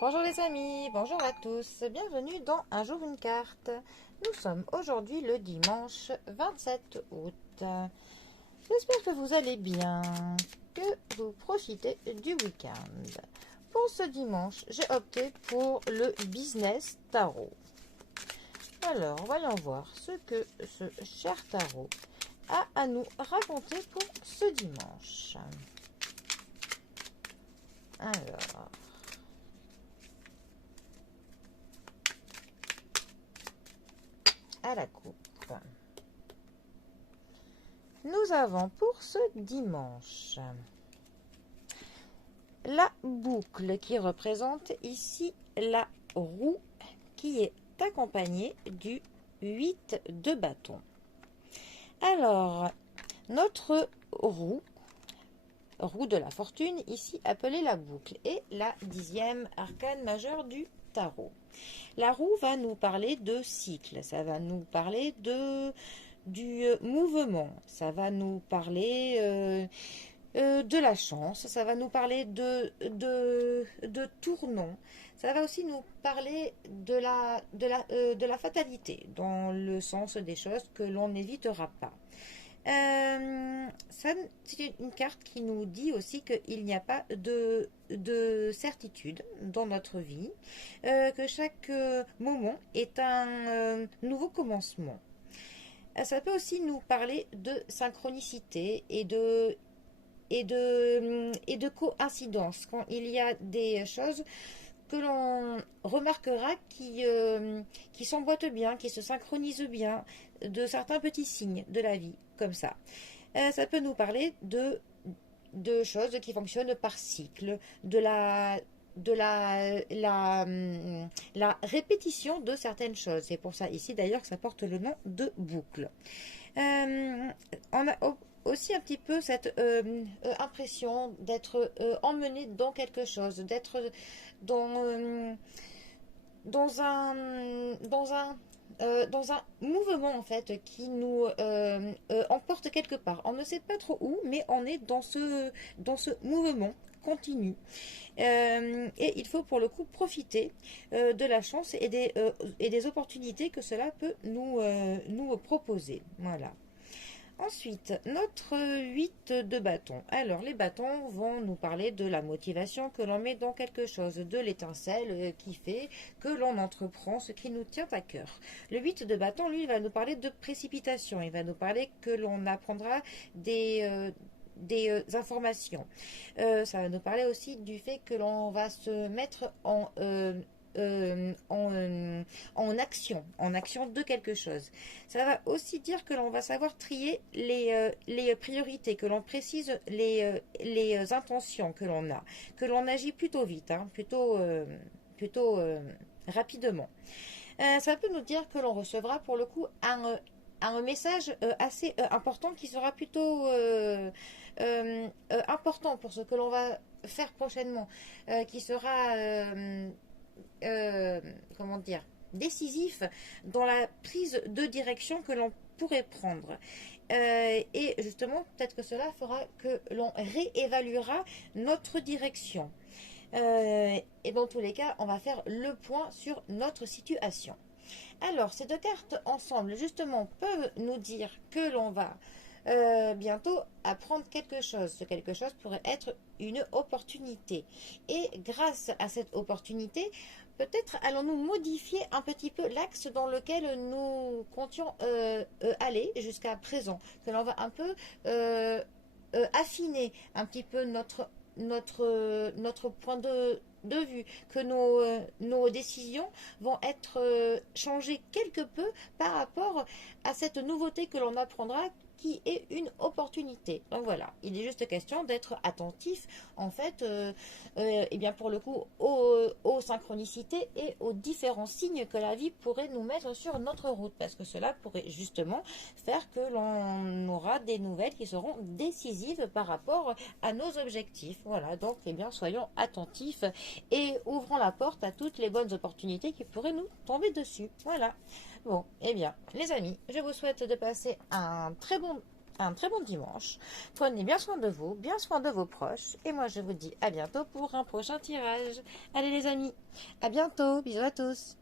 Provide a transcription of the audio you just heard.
Bonjour les amis, bonjour à tous, bienvenue dans Un jour une carte. Nous sommes aujourd'hui le dimanche 27 août. J'espère que vous allez bien, que vous profitez du week-end. Pour ce dimanche, j'ai opté pour le business tarot. Alors, voyons voir ce que ce cher tarot a à nous raconter pour ce dimanche. Alors... à la coupe. Nous avons pour ce dimanche la boucle qui représente ici la roue qui est accompagnée du 8 de bâton. Alors, notre roue de la fortune, ici appelée la boucle, est la 10e arcane majeure du tarot. La roue va nous parler de cycle, ça va nous parler du mouvement, ça va nous parler de la chance, ça va nous parler de tournant, ça va aussi nous parler de la fatalité, dans le sens des choses que l'on n'évitera pas. C'est une carte qui nous dit aussi qu'il n'y a pas de certitude dans notre vie, que chaque moment est un nouveau commencement. Ça peut aussi nous parler de synchronicité et de coïncidence, quand il y a des choses que l'on remarquera qui s'emboîtent bien, qui se synchronisent bien, de certains petits signes de la vie, comme ça. Ça peut nous parler de choses qui fonctionnent par cycle, de la répétition de certaines choses. C'est pour ça ici d'ailleurs que ça porte le nom de boucle. On a aussi un petit peu cette impression d'être emmené dans quelque chose, d'être dans un mouvement en fait qui nous emporte quelque part. On ne sait pas trop où, mais on est dans ce mouvement continu. Et il faut pour le coup profiter de la chance et des opportunités que cela peut nous proposer. Voilà. Ensuite, notre 8 de bâton. Alors, les bâtons vont nous parler de la motivation que l'on met dans quelque chose, de l'étincelle qui fait que l'on entreprend ce qui nous tient à cœur. Le 8 de bâton, lui, il va nous parler de précipitation. Il va nous parler que l'on apprendra des informations. Ça va nous parler aussi du fait que l'on va se mettre en action de quelque chose. Ça va aussi dire que l'on va savoir trier les priorités, que l'on précise les intentions que l'on a, que l'on agit plutôt vite, hein, plutôt rapidement. Ça peut nous dire que l'on recevra pour le coup un message assez important qui sera plutôt important pour ce que l'on va faire prochainement, qui sera comment dire, décisif dans la prise de direction que l'on pourrait prendre. Et justement, peut-être que cela fera que l'on réévaluera notre direction. Et dans tous les cas, on va faire le point sur notre situation. Alors, ces deux cartes ensemble, justement, peuvent nous dire que l'on va bientôt apprendre quelque chose. Ce quelque chose pourrait être une opportunité. Et grâce à cette opportunité, peut-être allons-nous modifier un petit peu l'axe dans lequel nous comptions aller jusqu'à présent. Que l'on va un peu affiner un petit peu notre point de vue, que nos décisions vont être changées quelque peu par rapport à cette nouveauté que l'on apprendra, qui est une opportunité. Donc voilà, il est juste question d'être attentif en fait et bien pour le coup aux synchronicités et aux différents signes que la vie pourrait nous mettre sur notre route, parce que cela pourrait justement faire que l'on aura des nouvelles qui seront décisives par rapport à nos objectifs. Voilà, donc eh bien soyons attentifs et ouvrons la porte à toutes les bonnes opportunités qui pourraient nous tomber dessus. Voilà. Bon, eh bien, les amis, je vous souhaite de passer un très bon un très bon dimanche. Prenez bien soin de vous, bien soin de vos proches. Et moi, je vous dis à bientôt pour un prochain tirage. Allez les amis, à bientôt. Bisous à tous.